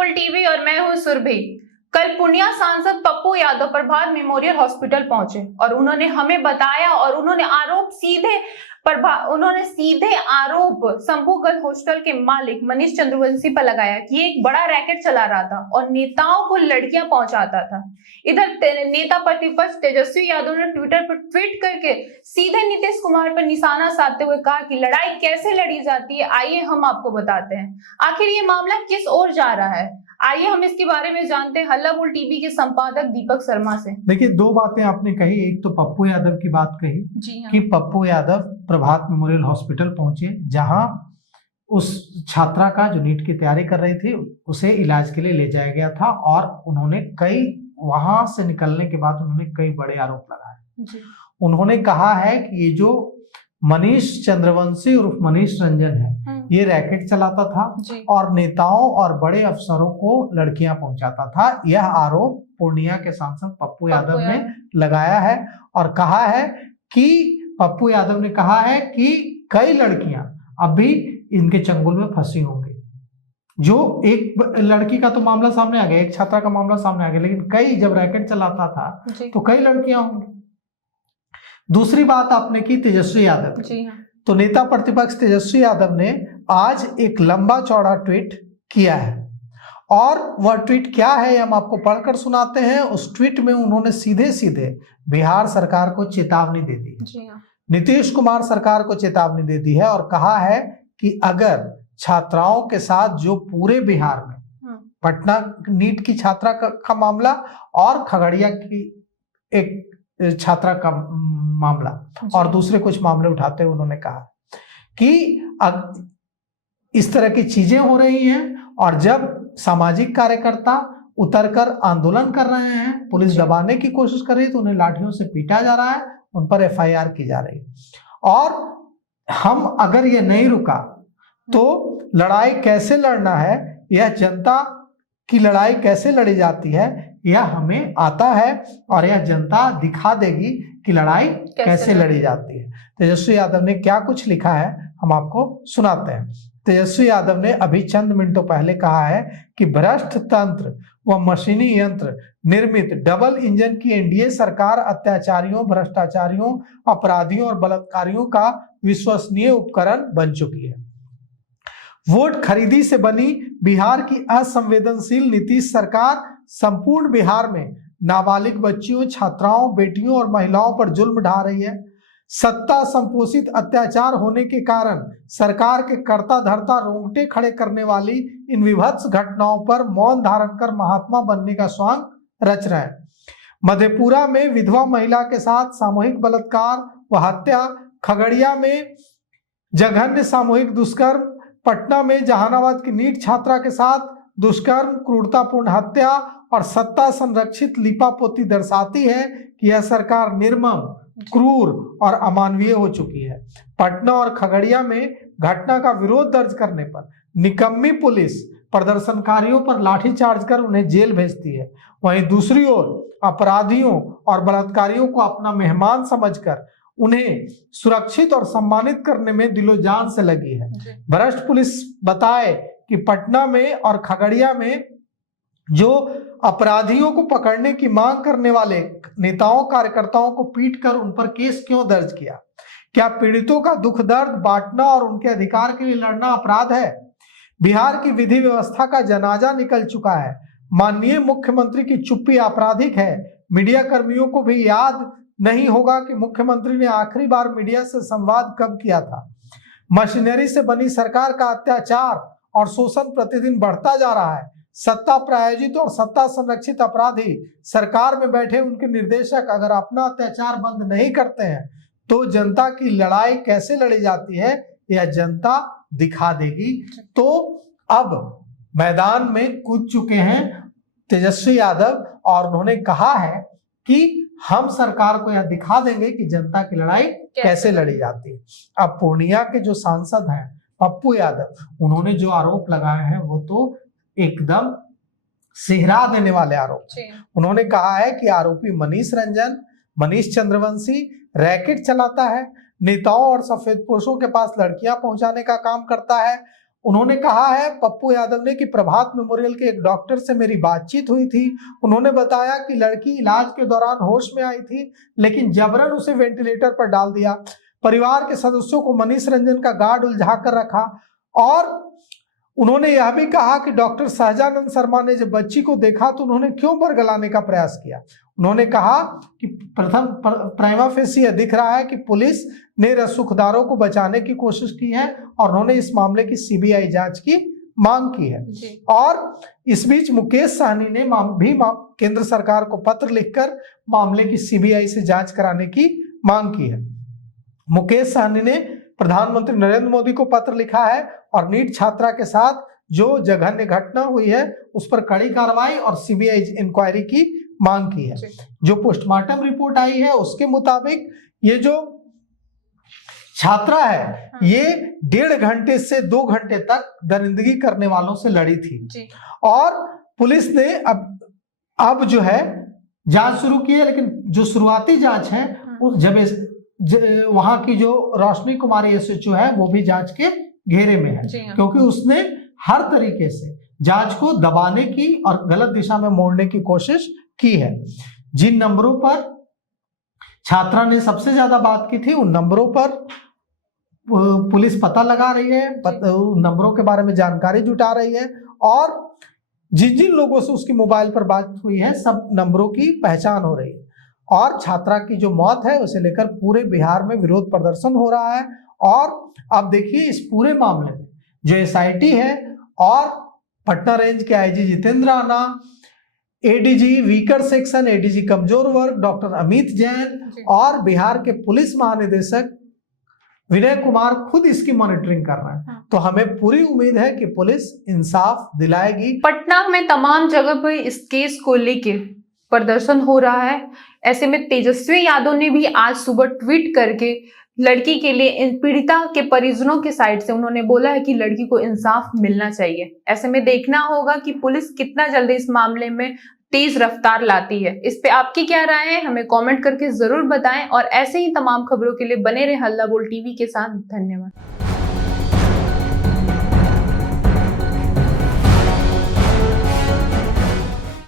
Bull TV और मैं हूं सुरभि। कल पूर्णिया सांसद पप्पू यादव प्रभात मेमोरियल हॉस्पिटल पहुंचे और उन्होंने हमें बताया और उन्होंने सीधे आरोप शंभू गर्ल्स हॉस्टल के मालिक मनीष चंद्रवंशी पर लगाया कि ये एक बड़ा रैकेट चला रहा था और नेताओं को लड़कियां पहुंचाता था। इधर नेता प्रतिपक्ष तेजस्वी यादव ने ट्विटर पर ट्वीट करके सीधे नीतीश कुमार पर निशाना साधते हुए कहा कि लड़ाई कैसे लड़ी जाती है, आइए हम आपको बताते हैं। आखिर ये मामला किस ओर जा रहा है, आइए हम इसके बारे में जानते हैं हल्ला बुल टीवी के संपादक दीपक शर्मा से। देखिए, दो बातें आपने कही। एक तो पप्पू यादव की बात कही जी हाँ। कि पप्पू यादव प्रभात मेमोरियल हॉस्पिटल पहुंचे, जहां उस छात्रा का जो नीट की तैयारी कर रही थी उसे इलाज के लिए ले जाया गया था और उन्होंने वहां से निकलने के बाद उन्होंने कई बड़े आरोप लगाए। उन्होंने कहा है कि ये जो मनीष चंद्रवंशी उर्फ मनीष रंजन है, ये रैकेट चलाता था और नेताओं और बड़े अफसरों को लड़कियां पहुंचाता था। यह आरोप पूर्णिया के सांसद पप्पू यादव ने लगाया है और कहा है कि पप्पू यादव ने कहा है कि कई लड़कियां अभी इनके चंगुल में फंसी होंगी। जो एक लड़की का तो मामला सामने आ गया, एक छात्रा का मामला सामने आ गया, लेकिन कई जब रैकेट चलाता था तो कई लड़कियां होंगी। दूसरी बात आपने की तेजस्वी यादव की। तो नेता प्रतिपक्ष तेजस्वी यादव ने आज एक लंबा चौड़ा ट्वीट किया है और वह ट्वीट क्या है हम आपको पढ़कर सुनाते हैं। उस ट्वीट में उन्होंने सीधे सीधे बिहार सरकार को चेतावनी दे दी, नीतीश कुमार सरकार को चेतावनी दे दी है और कहा है कि अगर छात्राओं के साथ जो पूरे बिहार में पटना नीट की छात्रा का मामला और खगड़िया की एक छात्रा का मामला और दूसरे कुछ मामले उठाते हुए उन्होंने कहा कि इस तरह की चीजें हो रही हैं और जब सामाजिक कार्यकर्ता उतरकर आंदोलन कर रहे हैं, पुलिस दबाने की कोशिश कर रही है तो उन्हें लाठियों से पीटा जा रहा है, उन पर एफआईआर की जा रही है। और हम अगर ये नहीं रुका तो लड़ाई कैसे लड़ना है, यह जनता की लड़ाई कैसे लड़ी जाती है, यह हमें आता है और यह जनता दिखा देगी कि लड़ाई कैसे लड़ी जाती है। तेजस्वी यादव ने क्या कुछ लिखा है हम आपको सुनाते हैं। तेजस्वी यादव ने अभी चंद मिनटों पहले कहा है कि भ्रष्ट तंत्र व मशीनी यंत्र निर्मित डबल इंजन की एनडीए सरकार अत्याचारियों, भ्रष्टाचारियों, अपराधियों और बलात्कारियों का विश्वसनीय उपकरण बन चुकी है। वोट खरीदी से बनी बिहार की असंवेदनशील नीतीश सरकार संपूर्ण बिहार में नाबालिग बच्चियों, छात्राओं, बेटियों और महिलाओं पर जुल्म ढा रही है। सत्ता संपोषित अत्याचार होने के कारण सरकार के कर्ता धर्ता रोंगटे खड़े करने वाली इन विभत्स घटनाओं पर मौन धारण कर महात्मा बनने का स्वांग रच रहे हैं। मधेपुरा में विधवा महिला के साथ सामूहिक बलात्कार व हत्या, खगड़िया में जघन्य सामूहिक दुष्कर्म, पटना में जहानाबाद की नीट छात्रा के साथ दुष्कर्म, क्रूरतापूर्ण हत्या और सत्ता संरक्षित लीपापोती दर्शाती है कि यह सरकार निर्मम, क्रूर और अमानवीय हो चुकी है। पटना और खगड़िया में घटना का विरोध दर्ज करने पर निकम्मी पुलिस प्रदर्शनकारियों पर लाठीचार्ज कर उन्हें जेल भेजती है। वहीं दूसरी ओर अपराधियों और बलात्कारियों को अपना मेहमान समझकर उन्हें सुरक्षित और सम्मानित करने में दिलो जान से लगी है। भ्रष्ट पुलिस बताए कि पटना में और खगड़िया में जो अपराधियों को पकड़ने की मांग करने वाले नेताओं कार्यकर्ताओं को पीटकर उन पर केस क्यों दर्ज किया? क्या पीड़ितों का दुख दर्द बांटना और उनके अधिकार के लिए लड़ना अपराध है? बिहार की विधि व्यवस्था का जनाजा निकल चुका है। माननीय मुख्यमंत्री की चुप्पी आपराधिक है। मीडिया कर्मियों को भी याद नहीं होगा कि मुख्यमंत्री ने आखिरी बार मीडिया से संवाद कब किया था। मशीनरी से बनी सरकार का अत्याचार और शोषण प्रतिदिन बढ़ता जा रहा है। सत्ता प्रायोजित और सत्ता संरक्षित अपराधी सरकार में बैठे उनके निर्देशक अगर अपना अत्याचार बंद नहीं करते हैं तो जनता की लड़ाई कैसे लड़ी जाती है यह जनता दिखा देगी। तो अब मैदान में कूद चुके हैं तेजस्वी यादव और उन्होंने कहा है कि हम सरकार को यह दिखा देंगे कि जनता की लड़ाई कैसे लड़ी जाती है। अब पूर्णिया के जो सांसद हैं पप्पू यादव, उन्होंने जो आरोप लगाए हैं वो तो एकदम सिहरा देने वाले आरोप। उन्होंने कहा है कि आरोपी मनीष रंजन, मनीष चंद्रवंशी रैकेट चलाता है, नेताओं और सफेद पोशों के पास लड़कियां पहुंचाने का काम करता है उन्होंने कहा है पप्पू यादव ने कि प्रभात मेमोरियल के एक डॉक्टर से मेरी बातचीत हुई थी। उन्होंने बताया कि लड़की इलाज के दौरान होश में आई थी, लेकिन जबरन उसे वेंटिलेटर पर डाल दिया। परिवार के सदस्यों को मनीष रंजन का गार्ड उलझा कर रखा। और उन्होंने यह भी कहा कि डॉक्टर सहजानंद शर्मा ने जब बच्ची को देखा तो उन्होंने क्यों बरगलाने का प्रयास किया। उन्होंने कहा कि प्रथम प्राइमा फेसी यह दिख रहा है कि पुलिस ने रसूखदारों को बचाने की कोशिश की है और उन्होंने इस मामले की सीबीआई जांच की मांग की है। और इस बीच मुकेश सहनी ने भी केंद्र सरकार को पत्र लिखकर मामले की सीबीआई से जांच कराने की मांग की है। मुकेश सहनी ने प्रधानमंत्री नरेंद्र मोदी को पत्र लिखा है और नीट छात्रा के साथ जो जघन्य घटना हुई है उस पर कड़ी कार्रवाई और सीबीआई इंक्वायरी की मांग की है। जो पोस्टमार्टम रिपोर्ट आई है उसके मुताबिक ये जो छात्रा है ये 1.5 घंटे से 2 घंटे तक दरिंदगी करने वालों से लड़ी थी। और पुलिस ने अब जो है जांच शुरू की है, लेकिन जो शुरुआती जांच है जब वहां की जो रोशनी कुमारी एसएचओ है वो भी जांच के घेरे में है, क्योंकि उसने हर तरीके से जांच को दबाने की और गलत दिशा में मोड़ने की कोशिश की है। जिन नंबरों पर छात्रा ने सबसे ज्यादा बात की थी उन नंबरों पर पुलिस पता लगा रही है, उन नंबरों के बारे में जानकारी जुटा रही है और जिन जिन लोगों से उसकी मोबाइल पर बात हुई है सब नंबरों की पहचान हो रही है। और छात्रा की जो मौत है उसे लेकर पूरे बिहार में विरोध प्रदर्शन हो रहा है। और अब देखिए इस पूरे मामले में जो एसआईटी है और पटना रेंज के IG Jitendra Rana, ADG weaker section, ADG कमजोर वर्ग डॉक्टर अमित जैन और बिहार के पुलिस महानिदेशक विनय कुमार खुद इसकी मॉनिटरिंग कर रहे हैं। तो हमें पूरी उम्मीद है कि पुलिस इंसाफ दिलाएगी। पटना में तमाम जगह पर इस केस को लेके प्रदर्शन हो रहा है। ऐसे में तेजस्वी यादव ने भी आज सुबह ट्वीट करके लड़की के लिए पीड़िता के परिजनों के साइड से उन्होंने बोला है कि लड़की को इंसाफ मिलना चाहिए। ऐसे में देखना होगा कि पुलिस कितना जल्दी इस मामले में तेज रफ्तार लाती है। इस पे आपकी क्या राय है हमें कमेंट करके जरूर बताएं और ऐसे ही तमाम खबरों के लिए बने रहे हल्ला बोल टीवी के साथ। धन्यवाद।